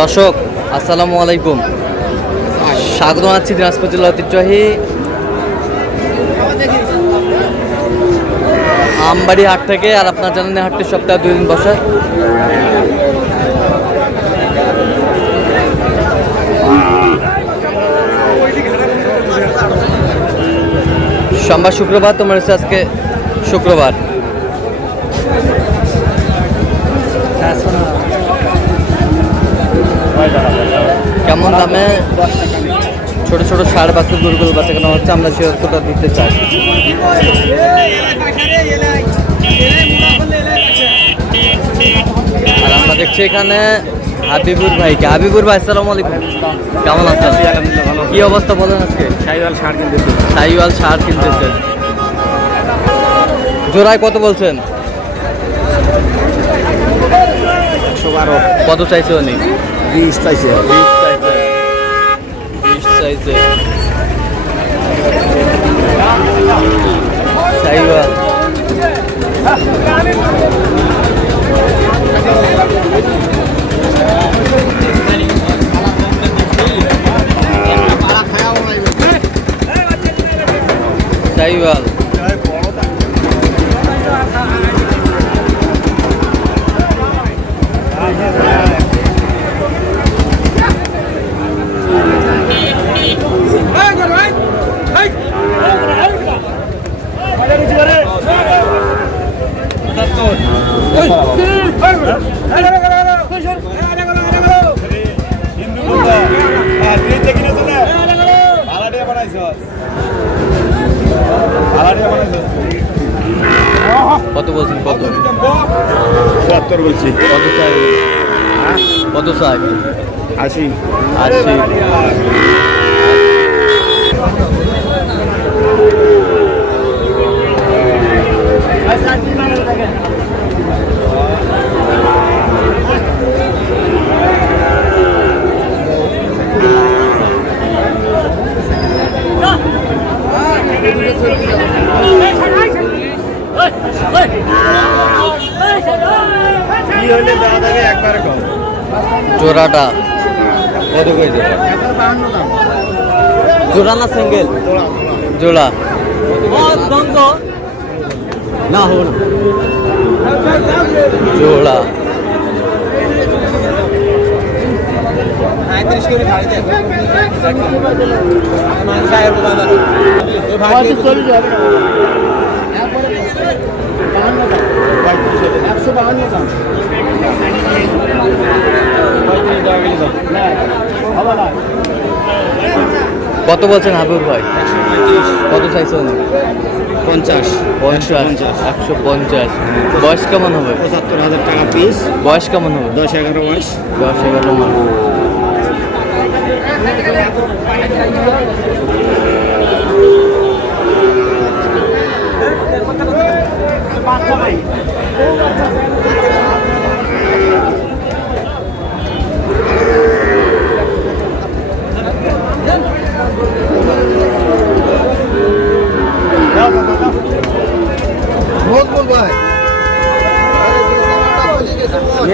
দর্শক আসসালামু আলাইকুম, স্বাগত জানাচ্ছি দিনাজপুর জেলার ঐতিহ্যবাহী আমবাড়ি হাট থেকে। আর আপনার জানেন হাটটি সপ্তাহে 2 দিন বসে। সোমবার শুক্রবার, তোমার হচ্ছে আজকে শুক্রবার। কেমন দামে ছোট ছোট ষাঁড় বাছুর গরুগুলো বাচ্চা কেনা হচ্ছে, আমরা সে তথ্যটা দিতে চাই। আর আমরা দেখছি এখানে হাবিবুর ভাইকে। হাবিবুর ভাই আসসালামু আলাইকুম, কেমন আছেন? কি অবস্থা বলেন আজকে? সাইওয়াল ষাঁড় কিনতেছেন, জোড়ায় কত বলছেন? 112। কত চাইছে উনি? 20 চাইছে। 20 চাইছে। সাইওয়াল সাইওয়াল কত বলছেন? কত? 70 বলছি। কত চাই? কত চাই? 80। কি হলে দাদা দাদা একবারে কম। জোড়াটা কত কইছে? জোড়া না সিঙ্গেল? জোড়া না হো না, জোড়া। কত বলছেন হাবিব ভাই? কত চাইছেন? 50। 150। বয়স কেমন হবে? 75,000 টাকা পিস। বয়স কেমন হবে? 10-11 মাস। 10-11 মাস।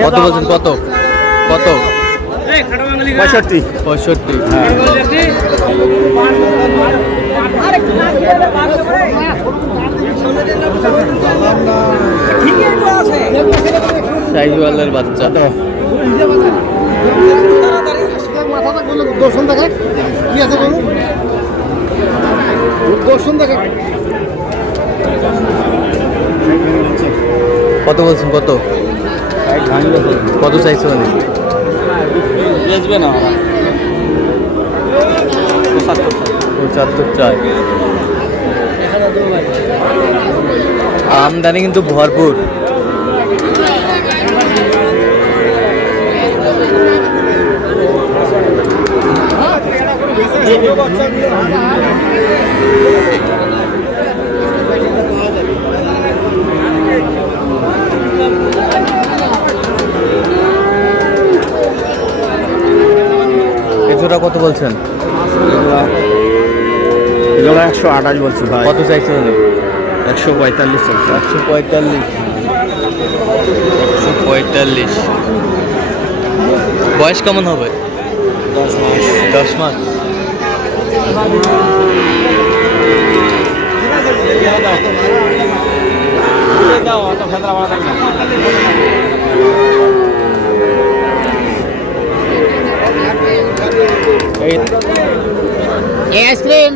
কত বলছেন? কত? 65। 65। শাহিওয়ালের বাচ্চা। কত বলছেন? কত? কত চাইছে উনি? বেচবে না 75 চাই। আমদানি কিন্তু ভরপুর। এজোড়া কত বলছেন? 128 বলছি ভাই। কত চাইছে উনি? 145 চলছে। 145। বয়স কেমন হবে? 10 মাস। 10 মাস। আইসক্রিম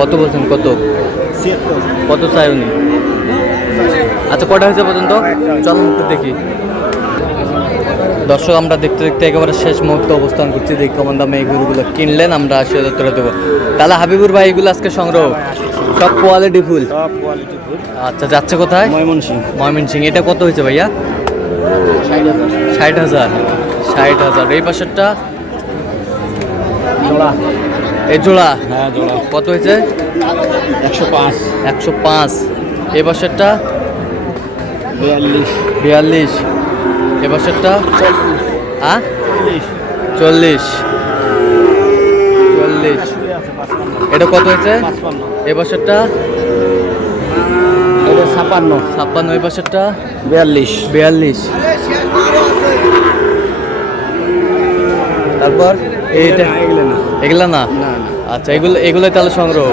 কত বলছেন? কত কত চাই উনি? আচ্ছা, কটা হয়েছে পর্যন্ত? চলো একটু দেখি। দর্শক, আমরা দেখতে দেখতে একেবারে শেষ মুহূর্তে অবস্থান করছি। দেখি কেমন দামে এই গরুগুলো কিনলেন। আমরা 80,000 টাকা দেবো। তাহলে হাবিবুর ভাই, এগুলো আজকে সংগ্রহ সব কোয়ালিটি ফুল। সব কোয়ালিটি ফুল। আচ্ছা, যাচ্ছে কোথায়? ময়মনসিংহ। ময়মনসিংহ। এটা কত হয়েছে ভাইয়া? 60,000। 60,000। এই পাশেরটা? জোড়া। এই জোড়া? হ্যাঁ, জোড়া। কত হয়েছে? 105। 105। এই পাশেরটা? 42। 42। এ পাশেরটা? হ্যাঁ, 40। 40। এটা কত হয়েছে? 55। এ পাশেরটা? এটা 56। 56। এই পাশেরটা? 42। 42। তারপর এইটা? এগুলো না। এগুলা না? না, না। আচ্ছা, এগুলোই তাহলে সংগ্রহ।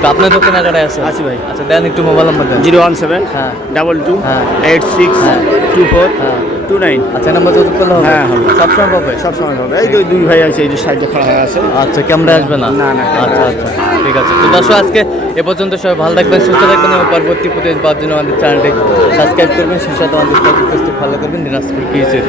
তো আপনার তো কেনাকাটায় আছে? আছি ভাই। আচ্ছা, দেন একটু মোবাইল নাম্বার দেন। 017 হ্যাঁ 22 হ্যাঁ 86 হ্যাঁ 24 হ্যাঁ। 29। আচ্ছা, নাম্বার যত করলে হবে? হ্যাঁ, হবে। সবসময় পাবে? সব সময় হবে। এই দুই ভাই আছে, এই যে সাইডে খড়া হয়ে আছে। আচ্ছা, ক্যামেরা আসবে না? না, না। আচ্ছা আচ্ছা, ঠিক আছে। তো দর্শক, আজকে এ পর্যন্ত সবাই ভালো থাকবেন, সুস্থ থাকবেন এবং পরবর্তী প্রতিদিন পাওয়ার জন্য আমাদের চ্যানেলটি সাবস্ক্রাইব করবেন। সেই সাথে আমাদের ফেসবুক পেজটি ফলো করবেন, দিনাজপুর কিউজের।